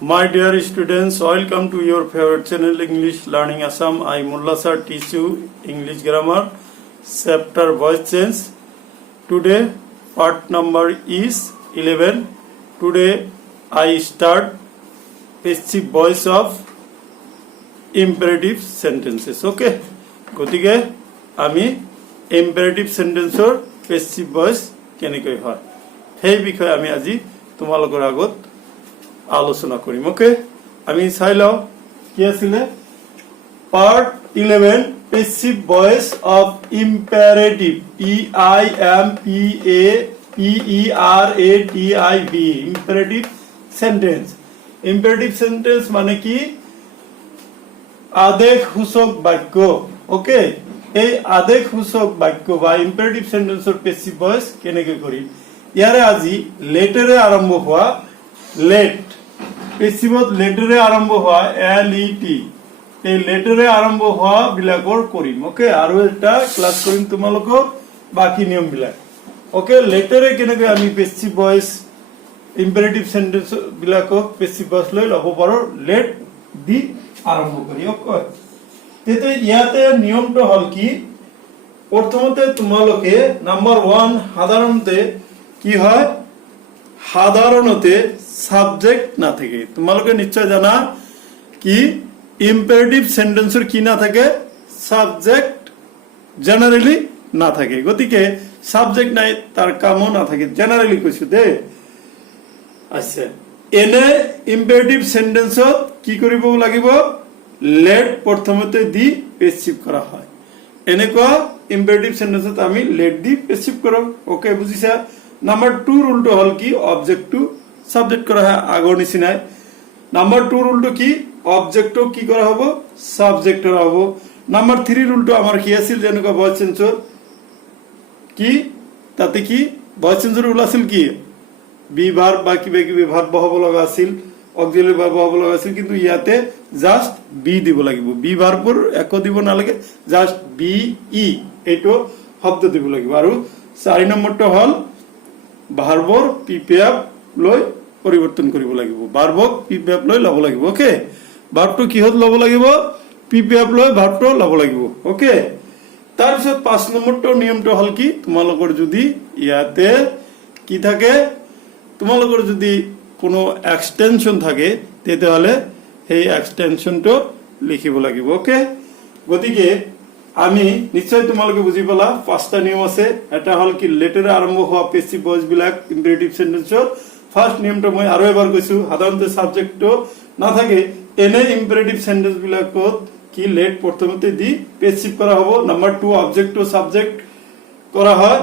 My dear students, welcome to your favorite channel English Learning Assam. I Mullah sir teach you English grammar, chapter voice change. Today part number is 11. Today I start passive voice of imperative sentences. Okay? গতিকে আমি imperative sentenceৰ passive voice কেনেকৈ হয় সেই বিষয়ে আমি আজি তোমালোকৰ আগত আলোচনা কৰিম ওকে আমি চাই লও কি আছিল part 11 passive voice of imperative imperative sentence মানে কি আদেশসূচক বাক্য ওকে এই আদেশসূচক বাক্য বা imperative sentenceৰ passive voice কেনেকৈ কৰিম ইয়াৰে আজি লেটাৰে আৰম্ভ হোৱা লেট পেসিভত লেটাৰে আৰম্ভ হয় LET এই লেটাৰে আৰম্ভ হওয়া বিলাকৰ কৰিম ওকে আৰু এটা ক্লাস কৰিম তোমালোকৰ বাকি নিয়ম বিলাক ওকে লেটাৰে কেনেকৈ আমি পেসিভ ভয়েস ইম্পেৰেটিভ সেন্টেন্স বিলাকক পেসিভ ভয়েস লৈ লব পাৰো লেট দি আৰম্ভ কৰি ওকে তেতে ইয়াতে নিয়মটো হল কি প্ৰথমতে তোমালোকে নাম্বাৰ 1 সাধাৰণতে কি হয় সাধাৰণতে সাবজেক্ট না থাকে তোমালোকে নিশ্চয় জানা কি ইম্পেৰেটিভ সেন্টেন্সৰ কি না থাকে সাবজেক্ট জেনাৰেলি না থাকে গতিকে সাবজেক্ট নাই তাৰ কামো না থাকে জেনাৰেলি কৈছো দে আচ্ছা এনে ইম্পেৰেটিভ সেন্টেন্সত কি কৰিব লাগিব লেট প্ৰথমতে দি পেসিভ কৰা হয় এনেকুৱা ইম্পেৰেটিভ সেন্টেন্সত আমি লেট দি পেসিভ কৰম ওকে বুজিছা নাম্বাৰ 2 ৰুলটো হল কি অবজেক্ট টু সাবজেক্ট কৰা হয় আগৰ নিচিনাই নাম্বাৰ 2 ৰুলটো কি অবজেক্ট কি কৰা হ'ব সাবজেক্ট কৰা হ'ব নাম্বাৰ 3 ৰুলটো আমাৰ কি আছিল যেনেকুৱা ভয়েস চেঞ্জৰ কি তাতে কি ভয়েস চেঞ্জৰ রুল আছিল কি বি ভার্ব বা কিবা কিবি ভার্ব হ'ব লগা আছিল অক্সিলারি ভার্ব হ'ব লগা আছিল কিন্তু ইয়াতে জাস্ট বি দিব লাগিব বি ভাৰ্বৰ একো দিব নালাগে জাস্ট বি ই এইটো শব্দ দিব লাগিব আৰু 4 নম্বৰটো হল ভাৰ্বৰ পিপিএফ লৈ পৰিৱৰ্তন কৰিব লাগিব ভাৰ্বক পিপিএফ লৈ লব লাগিব ওকে ভাৰ্বটো কিহত লব লাগিব পিপিএফ লৈ ভাৰ্বটো লব লাগিব ওকে তাৰ পিছত 5 নম্বৰটো নিয়মটো হল কি তোমালোকৰ যদি ইয়াতে কি থাকে তোমালোকৰ যদি কোনো এক্সটেনশন থাকে তেতিয়াহলে সেই এক্সটেনশনটো লিখিব লাগিব ওকে গতিকে আমি নিশ্চয় তোমালোকে বুজি পালা পাঁচটা নিয়ম আছে এটা হল কি লেটারে আৰম্ভ হোৱা পেসিভ ভয়েস বিলাক ইম্পেৰেটিভ সেন্টেন্সৰ ফাৰ্স্ট নিয়মটো মই আৰু এবাৰ কৈছো সাধাৰণতে সাবজেক্টটো না থাকে এনে ইম্পেৰেটিভ সেন্টেন্স বিলাকত কি লেট প্ৰথমতে দি পেসিভ কৰা হ'ব নাম্বাৰ 2 অবজেক্ট টু সাবজেক্ট কৰা হয়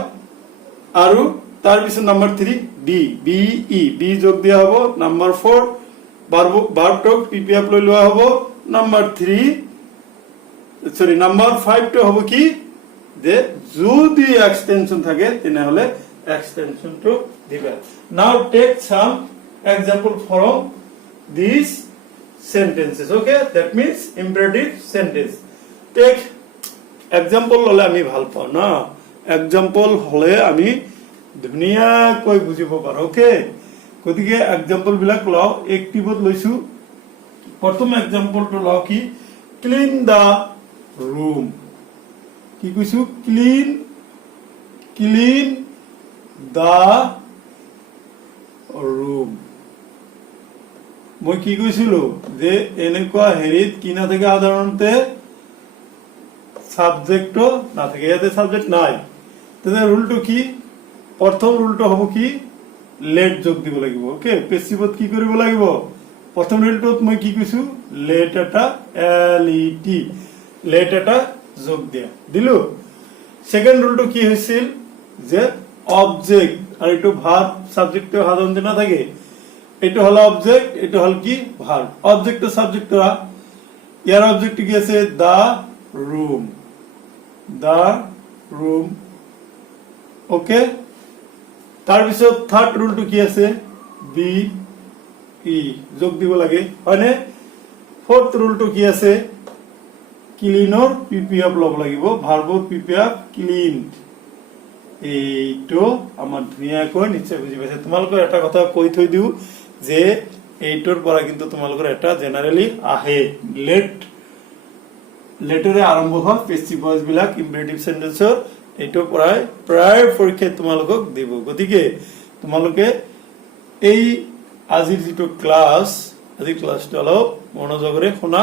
আৰু তাৰ পিছত number 3 D B E B যোগ দিয়া হ'ব নাম্বার 4 ভার্বটো পিপিএফ লৈ লোৱা হ'ব নাম্বার 3 নাম্বার 5 টো হ'ব কি যে যদি এক্সটেনশন থাকে তেনেহলে extension to দিবা now take some example from these sentences okay that means imperative sentence take example হলে আমি ভাল পাওঁ না example হলে আমি ধুনিয়া কৈ বুজিব পাৰো ওকে গতিকে example বিলাক লও এক্টিভত লৈছো প্ৰথম example টো লও কি clean the room কি কৈছো clean the room মই কি কৈছিলো যে এনেকুৱা হেৰিত কি না থাকে সাধাৰণতে সাবজেক্ট না থাকে ইয়াতে সাবজেক্ট নাই তেনে ৰুলটো কি প্ৰথম রুলটো হ'ব কি লেট যোগ দিব লাগিব ওকে পেসিভত কি কৰিব লাগিব প্ৰথম রুলটোত মই কি কৈছো লেট এটা LET লেট এটা যোগ দিয়া দিলো সেকেন্ড রুলটো কি হৈছিল যে অবজেক্ট আর এটো ভার্ব সাবজেক্ট সাধাৰণতে না থাকে এটো হল অবজেক্ট এটো হল কি ভার্ব অবজেক্ট ও সাবজেক্ট ইয়ার অবজেক্ট কি আছে দা রুম ওকে তাৰ পিছত থার্ড রুলটো কি আছে বি ই যোগ দিব লাগে হয়নে ফোর্থ রুলটো কি আছে ক্লিনৰ পিপিএফ লব লাগিব ভাৰ্বৰ পিপিএফ ক্লিনড এইটো আমাৰ ধুনিয়াকৈ নিশ্চয় বুজি পাইছে তোমালোকৰ এটা কথা কৈ থৈ দিও যে এইটোৰ পৰা কিন্তু তোমালোকৰ এটা জেনাৰেলি আহে লেটেৰে আৰম্ভ হোৱা পেসিভ ভয়েস বিলাক ইম্পেৰেটিভ সেন্টেন্সৰ এইটো প্ৰায় পৰীক্ষাত তোমালোকক দিব গতিকে তোমালোকে এই আজিৰ যেটো ক্লাস আজি ক্লাসটো অলপ মনোযোগৰে শুনা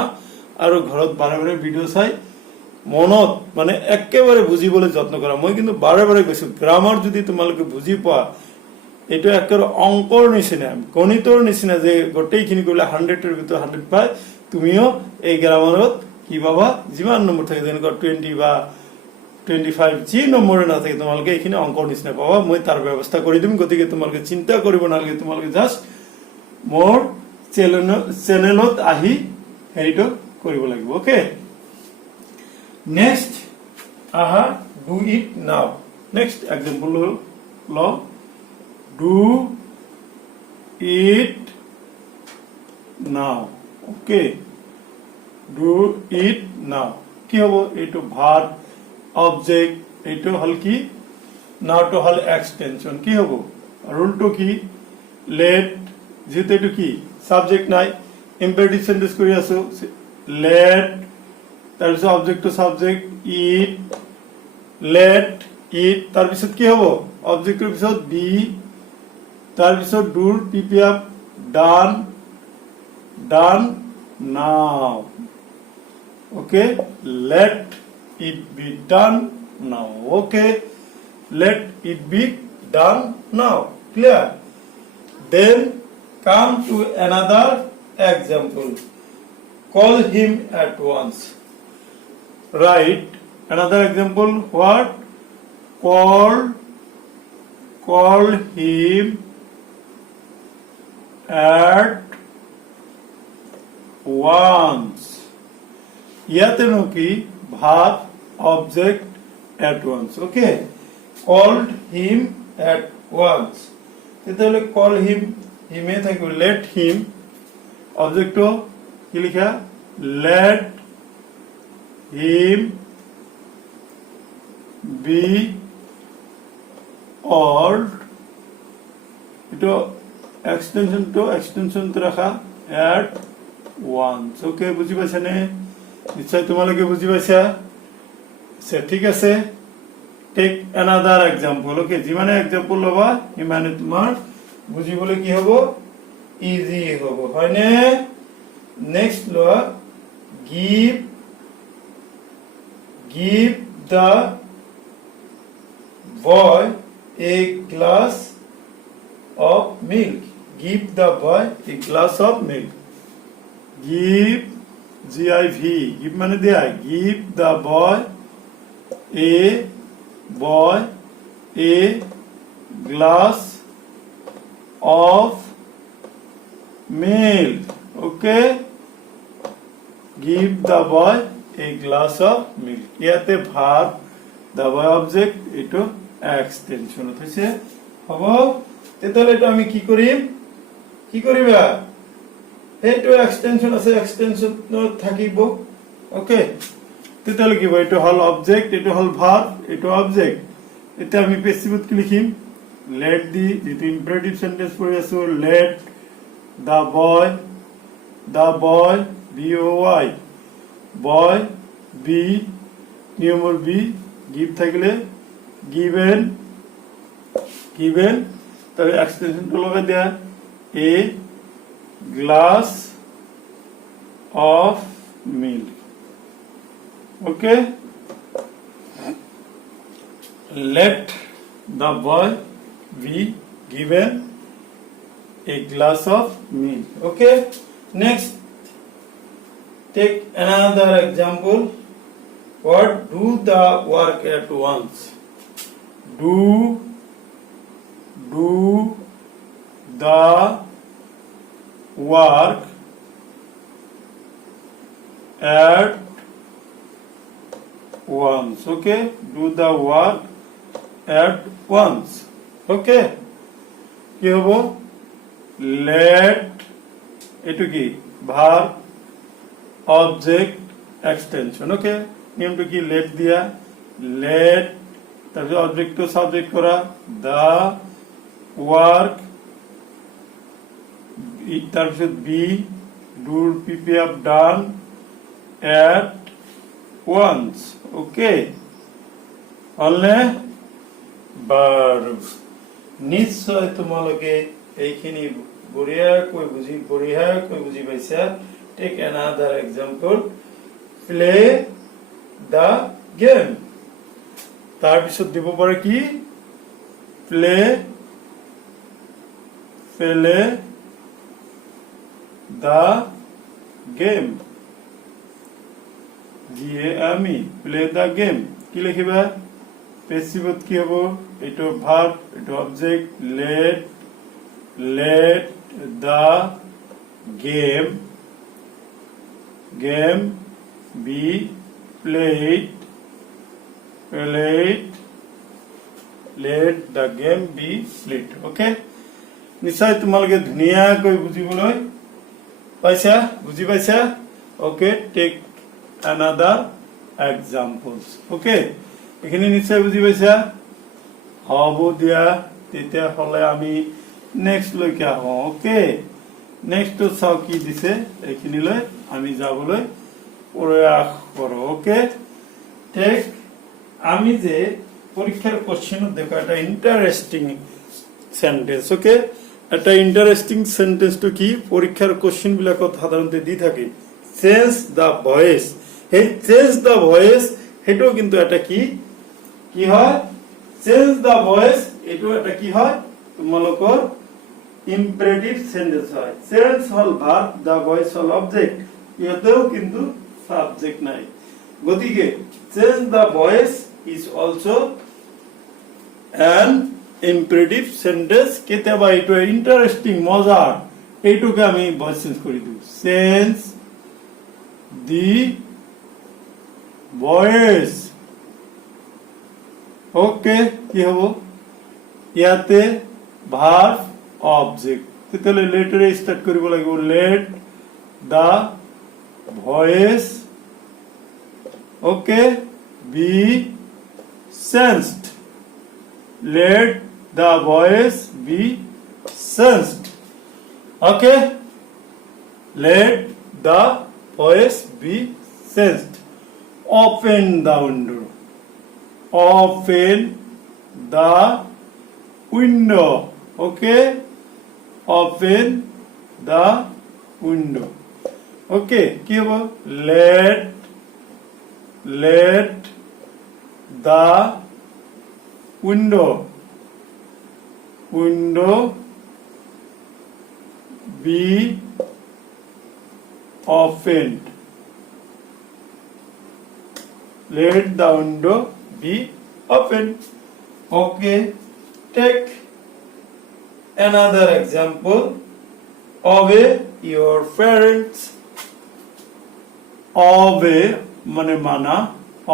আৰু ঘৰত বাৰে বাৰে ভিডিও চাই মনত মানে একেবাৰে বুজিবলৈ যত্ন কৰা মই কিন্তু বাৰে বাৰে কৈছো গ্ৰামাৰ যদি তোমালোকে বুজি পোৱা এটা একেবাৰে অংকৰ নিচিনা গণিতৰ নিচিনা যে গোটেইখিনি কৰিলে 100 এৰ ভিতৰ 100 পায় তুমিও এই গ্ৰামাৰত কি পাবা যিমান নম্বৰ থাকে যেনেকৈ 20 বা 25 যি নম্বৰে না থাকে তোমালোকে এইখিনি অংকৰ নিচিনা পাবা মই তাৰ ব্যৱস্থা কৰি দিম গতিকে তোমালোকে চিন্তা কৰিব নালাগে তোমালোকে জাস্ট মোৰ চেনেলত আহি হেৰিটো কৰিব লাগিব okay next do it now next example লো do it now okay do it now কি হ'ব এইটো ভার্ব অবজেক্ট এইটো হল কি নাও তো হল এক্সটেনশন কি হ'ব রুলটো কি লেট যেহেতু এইটো কি সাবজেক্ট নাই ইম্পেৰেটিভ সেন্টেন্স কৰি আছো লেট তাৰপিছত object to subject it let it তাৰপিছত কি হ'ব অবজেক্টৰ পিছত বি তাৰপিছত ডুৰ পিপিএফ ডান নাও okay let it be done now okay let it be done now clear then come to another example call him at once write another example what call him at once ইয়াতে নো কি verb object at once okay called him at once তেতিয়াহলে call him হিমে থাকিব let him object কি লিখা let him be called এটা extension তো রাখা at once okay বুঝি পাইছা নে নিশ্চয় তোমালোকে বুঝি পাইছা সে ঠিক আছে টেক অ্যানাদার एग्जांपल ওকে যিমানে एग्जांपल লবা ইমানে তোমার বুজিবলৈ কি হ'ব ইজি হ'ব হয়নে next লৱা give the boy a glass of milk give the boy a glass of milk give give মানে দেয়া give the boy a glass of milk okay give the boy a glass of milk ইয়াতে verb the boy object এটো extension হইছে হ'ব তেতিয়ালে এটা আমি কি কৰিবা এইটো এক্সটেনশন আছে এক্সটেনশন থাকিব ওকে তেতিয়ালে কি এইটো হল অবজেক্ট এটো হল ভার্ব এটো অবজেক্ট এটা আমি পেসিভত কি লিখিম let দি যেটো ইম্পেৰেটিভ সেন্টেন্স পঢ়ি আছো let the boy b o y boy b নিয়মৰ b give থাকিলে given তাৰ এক্সটেনশনটো লগাই দিয়া a glass of milk okay let the boy be given a glass of milk okay next take another example what do the work at once do the work at once okay do the work at once okay কি হ'ব let এটো কি verb object extension okay নিয়মটো কি let দিয়া let তাৰপিছত object to subject কৰা the work তাৰপিছত বি ডুৰ পিপিএফ ডান এট ওয়ান্স ওকে হলনে বাৰু নিশ্চয় তোমালোকে এইখিনি বঢ়িয়াকৈ বুজি পাইছা take another example play the game তাৰপিছত দিব পাৰে কি play the game GAME play the game কি লিখিবা পেসিভত কি হ'ব এটো ভার্ব এটো object let the game be played let the game be played okay নিশ্চয় তোমালোকে ধুনীয়াকৈ বুজিবলৈ বুজি পাইছা okay take another examples okay এখানে নিশ্চয় বুজি পাইছা হ'ব দিয়া তেতিয়া হলে আমি নেক্সট লৈকে আহো ওকে নেক্সট তো চাও কি দিছে এইখিনি লৈ আমি যাবলৈ প্রয়াস করো ওকে ঠিক আমি যে পরীক্ষার কোশ্চেন দেখো এটা ইন্টারেস্টিং সেন্টেন্স ওকে এটা ইন্টারেস্টিং সেন্টেন্স তো কি পরীক্ষার কোশ্চেন বিলাকত সাধারণতে দি থাকে চেঞ্জ দা ভয়েস এই চেঞ্জ দা ভয়েস হেটো কিন্তু এটা কি হয় চেঞ্জ দা ভয়েস এটো এটা কি হয় তোমালোকৰ ইম্পারেটিভ সেন্টেন্স হয় চেঞ্জ হল ভার্ব দা ভয়েস হল অবজেক্ট এতেও কিন্তু সাবজেক্ট নাই গতিকে change da voice is also an imperative sentence কেতিয়াবা এটো ইন্টারেস্টিং মজার এইটুকে আমি ভয়েস চেঞ্জ কৰি দিও চেঞ্জ দি ভয়েস ওকে কি হব ইয়াতে ভাৰ্ব অবজেক্ট তেতিয়ালে লেটাৰে স্টাৰ্ট কৰিব লাগিব let the voice okay be sensed let the voice be sensed okay let the voice be sensed open the window okay open the window okay কি হবে let the window be opened let the window be opened okay take another example obey your parents obey মানে মানা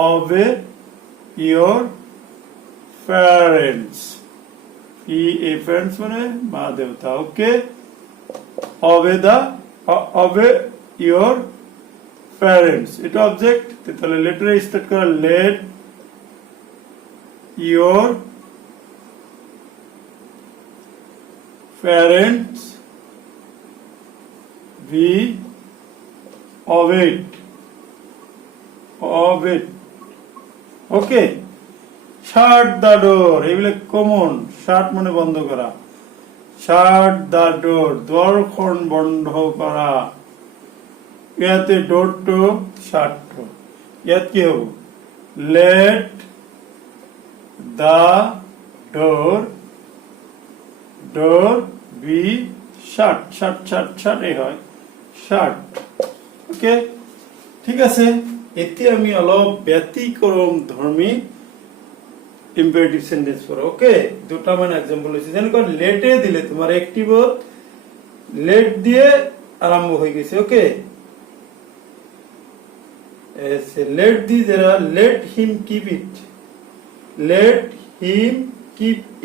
obey your parents parents মানে মা দেবতা okay obey your parents এটা object তাহলে লেটারে start করা let your parents be obeyed okay shut the door এগুলো common শাট মানে বন্ধ করা shut the door দরখন বন্ধ করা ইয়াতে ডোর টু শাট টু ইয়াত কি হবে let the door be shut এই হয় shut ওকে ঠিক আছে এতিয়া আমি অলপ ব্যতিক্রম ধর্মী ইম্পারেটিভ সেন্টেন্স পড়ো ওকে দুটা মান एग्जांपल হইছে যেনেকৈ লেটে দিলে তোমার অ্যাক্টিভত লেট দিয়ে আরম্ভ হই গেছে ওকে এসে লেট দি যারা let him keep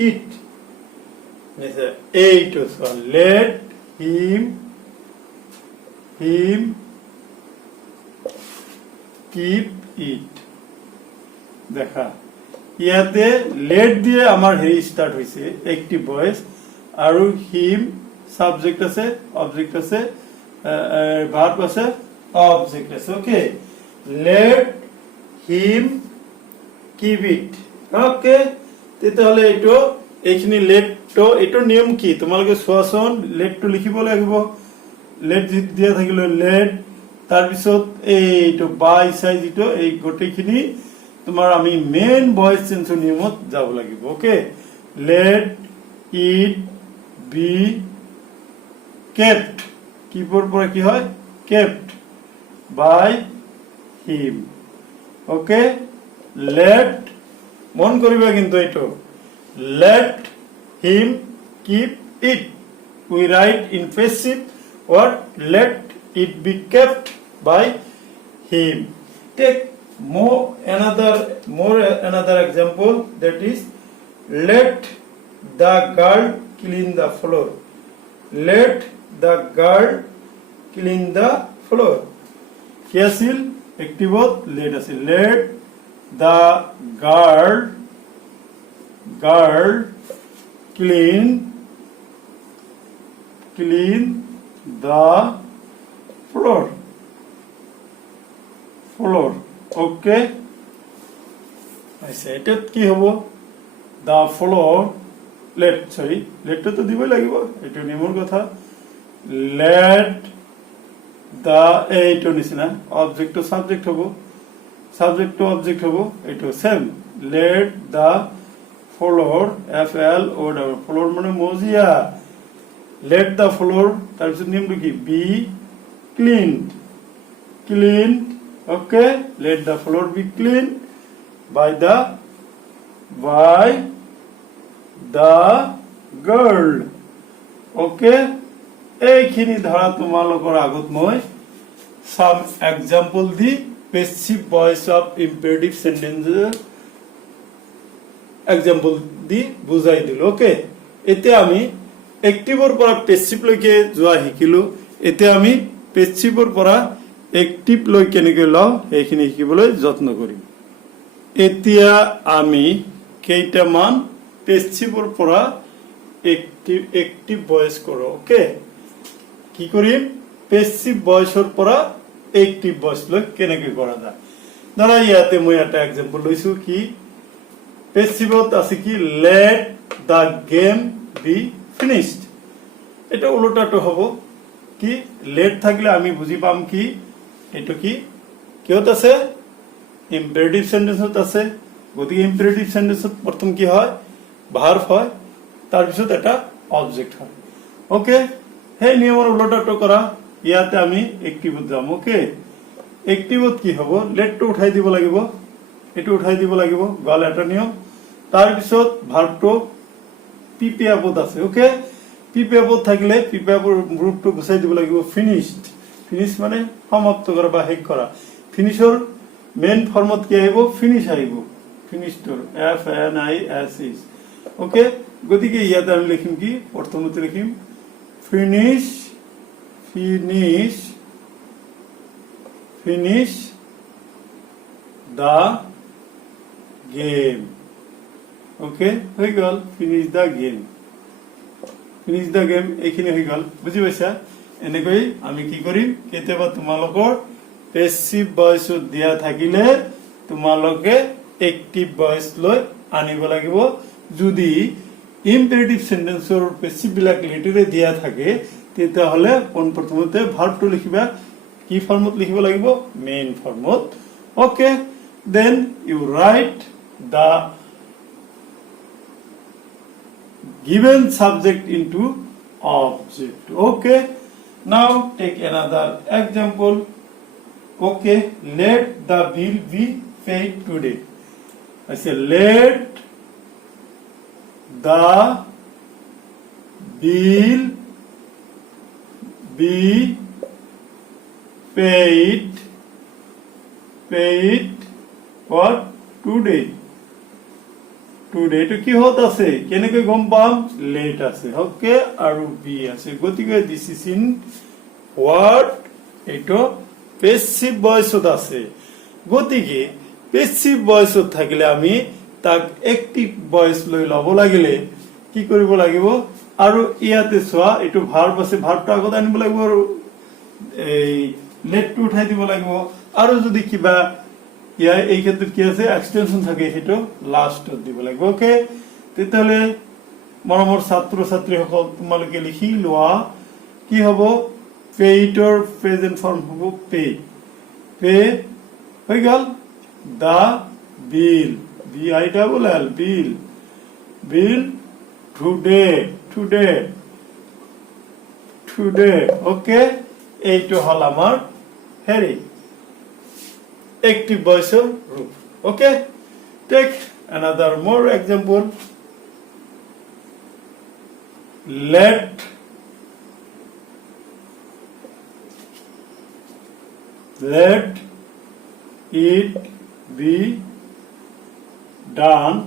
it এসে এইটো সল let him keep it দেখা ইয়াতে লেট দিয়ে আমার হেৰি স্টাৰ্ট হইছে অ্যাক্টিভ ভয়েস আৰু হিম সাবজেক্ট আছে, অবজেক্ট আছে, ভার্ব আছে, অবজেক্ট আছে। Okay, let him keep it. Okay, তেতিয়াহ'লে এইটো এইখিনি লেট তো এইটোৰ নিয়ম কি তোমালোকে চোৱাচোন। লেটটো লিখিব লাগিব, লেট দিয়া থাকিলে লেট, তাৰপিছত এইটো বাই চাই যিটো এই গোটেইখিনি তোমাৰ আমি মেইন ভয়েস চেঞ্জৰ নিয়মত যাব লাগিব। Okay, let it be kept, কিপৰ পৰা কি হয় kept by him. Okay, let মন কৰিবা কিন্তু এইটো let him keep it. We write in passive word let it be kept by him. Take another example, that is let the girl clean the floor. Let the girl clean the floor. কি আছিল এক্টিভত let আছিল, let the girl clean the floor. Okay, আচ্ছা এটা কি হব the floor let তো দিবই লাগিব, এটা নিয়মৰ কথা। let the এইটো নিচিনা অবজেক্ট টু সাবজেক্ট হব, সাবজেক্ট টু অবজেক্ট হব, এইটো same let the floor FLOR, floor মানে মজিয়া। let the floor তাৰপিছত নিয়মটো কি be cleaned। Okay, let the floor be cleaned by the girl। Okay, এইখিনি ধৰা তোমালোকৰ আগত মই some example the passive voice of imperative sentence example the বুজাই দিলো। ওকে, এতিয়া আমি এক্টিভৰ পৰা পেসিভ লৈকে যোৱা শিকিলো। এতিয়া আমি পেসিভৰ পৰা এক্টিভ লৈ কেনেকৈ লওঁ সেইখিনি শিকিবলৈ যত্ন কৰিম। এতিয়া আমি কেইটামান পেসিভৰ পৰা এক্টিভ ভয়েস কৰোঁ। ওকে, কি কৰিম পেসিভ ভয়েসৰ পৰা এক্টিভ ভয়েস লৈ কেনেকৈ কৰা যায়। ধৰা ইয়াতে মই এটা এক্সাম্পল লৈছো, কি পেসিভত আছে কি let the game be finished। এটা উল্টাটো হ'ব কি let থাকিলে আমি বুজি পাম কি এটো কি কিহত আছে ইম্পেৰেটিভ সেন্টেন্সত আছে। গতিকে ইম্পেৰেটিভ সেন্টেন্সত প্ৰথম কি হয় ভাৰ্ব হয়, তাৰ পিছত এটা অবজেক্ট হয়। ওকে, সেই নিয়মৰ উল্টাটো কৰা ইয়াতে আমি এক্টিভত যাম। ওকে, এক্টিভত কি হ'ব লেটটো উঠাই দিব লাগিব, এটো উঠাই দিব লাগিব, গল এটা নিয়ম। তাৰপিছত ভাৰ্বটো পিপিএফত আছে। ওকে, পিপিএফত থাকিলে পিপিএফৰ গ্ৰুপটো গুচাই দিব লাগিব ফিনিশড। ফিনিশ মানে সমাপ্ত কৰা বা শেষ কৰা। ফিনিশৰ মেইন ফৰ্মত কি আহিব ফিনিশ আহিব, ফিনিশডৰ FNISH। ওকে, গতিকে ইয়াতে আমি লিখিম কি প্ৰথমতে লিখিম ফিনিশ the game। ওকে, হৈ গল ফিনিশ দ্য গেম, এইখিনি হৈ গল। বুজি পাইছা? এনেকৈ আমি কি কৰিম কেতিয়াবা তোমালোকৰ পেসিভ ভয়েস দিয়া থাকিলে তোমালোকে এক্টিভ ভয়েস লৈ আনিব লাগিব। যদি ইম্পেৰেটিভ সেন্টেন্সৰ পেসিভ বিলাক লেটাৰে দিয়া থাকে তেতিয়াহ'লে প্ৰথমতে ভাৰ্বটো লিখিবা, কি ফৰ্মত লিখিব লাগিব মেইন ফৰ্মত। Okay, then you write the given subject into object. Okay, now take another example. Okay, let the bill be paid today. I say let the bill be paid what today। Today কি হত আছে কেনেকৈ গম পাম late আছে। Okay, আৰু B আছে। গতিকে দিস ইজ ইন হোৱাট এইটো পেসিভ ভয়েসত আছে। গতিকে পেসিভ ভয়েসত থাকিলে আমি তাক এক্টিভ ভয়েস লৈ লব লাগিলে কি কৰিব লাগিব আৰু ইয়াতে চোৱা এইটো ভাৰ্ব আছে, ভাৰ্বটো আগত আনিব লাগিব আৰু এই লেটটো উঠাই দিব লাগিব। আৰু যদি কিবা ইয়াৰ এই ক্ষেত্ৰত কি আছে এক্সটেনশন থাকে সেইটো লাষ্টত দিব লাগিব। ওকে, তেতিয়াহ'লে মৰমৰ ছাত্ৰ ছাত্ৰীসকল তোমালোকে লিখি লোৱা কি হ'ব, পেইটৰ প্ৰেজেন্ট ফৰ্ম হ'ব পে। পে হৈ গ'ল দা বিল, BILL বিল, বিল টুডে, টুডে, টুডে। ওকে, এইটো হল আমার হেৰি active voice rule. Okay, take another more example. Let it be done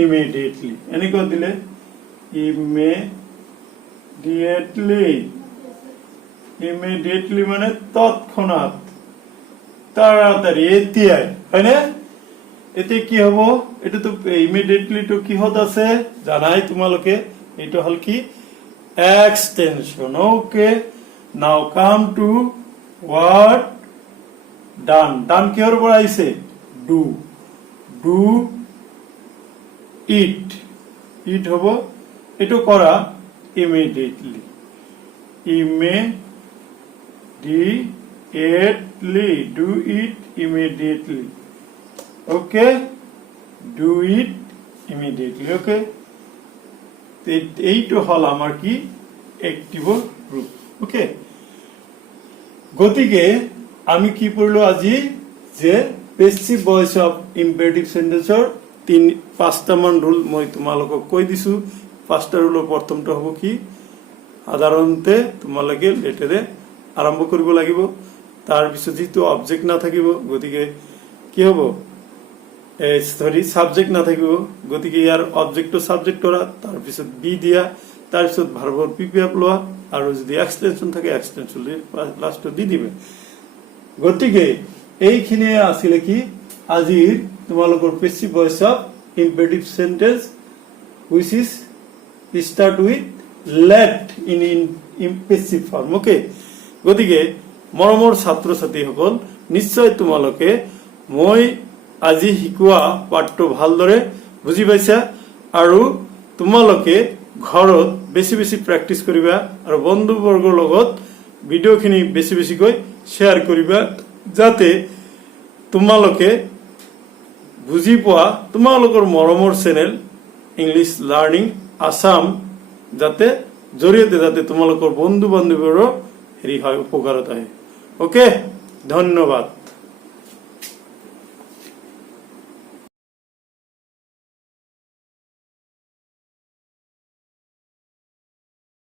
immediately. Any ko dile immediately মানে তৎক্ষণাৎ, তাড়াতাড়ি, এতিয়াই, হয় না? এতে কি হব, এটা তো ইমিডিয়েটলি তো কিহত আছে জানাই তোমালোকে, এটা হল কি এক্সটেনশন। ওকে, নাও কাম টু ওয়ার্ড ডান। ডান কিহৰ পৰা আহিছে, ডু, ডু ইট, ইট হব এটো কৰা immediately, immediately, do it immediately. Okay, do it immediately. Okay, এইটো হল আমার কি অ্যাক্টিভ রূপ। ওকে, গতিকে আমি কি পড়লো আজি যে পেসিভ ভয়েস অফ ইম্পেৰেটিভ সেন্টেন্সৰ 5টা মান ৰুল মই তোমালোকক কৈ দিছো। 5টা ৰুলৰ প্ৰথমটো হ'ব কি, সাধাৰণতে তোমালোকে লেটেৰে আৰম্ভ কৰিব লাগিব, তাৰ পিছত যেটো অবজেক্ট নাথাকিব, গতিকে কি হ'ব, সৰি সাবজেক্ট নাথাকিব, গতিকে ইয়াৰ অবজেক্টটো সাবজেক্ট কৰা, তাৰ পিছত বি দিয়া, তাৰ পিছত ভাৰ্বৰ পিপিএফ লোৱা, আৰু যদি এক্সটেনশন থাকে এক্সটেনশন লাষ্টত দি দিবে। গতিকে এইখিনি আছিল কি আজিৰ তোমালোকৰ passive voice of imperative sentence which is start with let in imperative form. Okay, গতিকে মৰমৰ ছাত্ৰ ছাত্ৰীসকল নিশ্চয় তোমালোকে মই আজি শিকোৱা পাঠটো ভালদৰে বুজি পাইছা, আৰু তোমালোকে ঘৰত বেছি বেছি প্ৰেক্টিস কৰিবা, আৰু বন্ধুবৰ্গৰ লগত ভিডিঅ'খিনি বেছি বেছিকৈ শ্বেয়াৰ কৰিবা, যাতে তোমালোকে বুজি পোৱা তোমালোকৰ মৰমৰ চেনেল ইংলিছ লাৰ্নিং আসাম যাতে জৰিয়তে যাতে তোমালোকৰ বন্ধু বান্ধৱীৰো হেৰি হয়, উপকাৰত আহে। ওকে, ধন্যবাদ।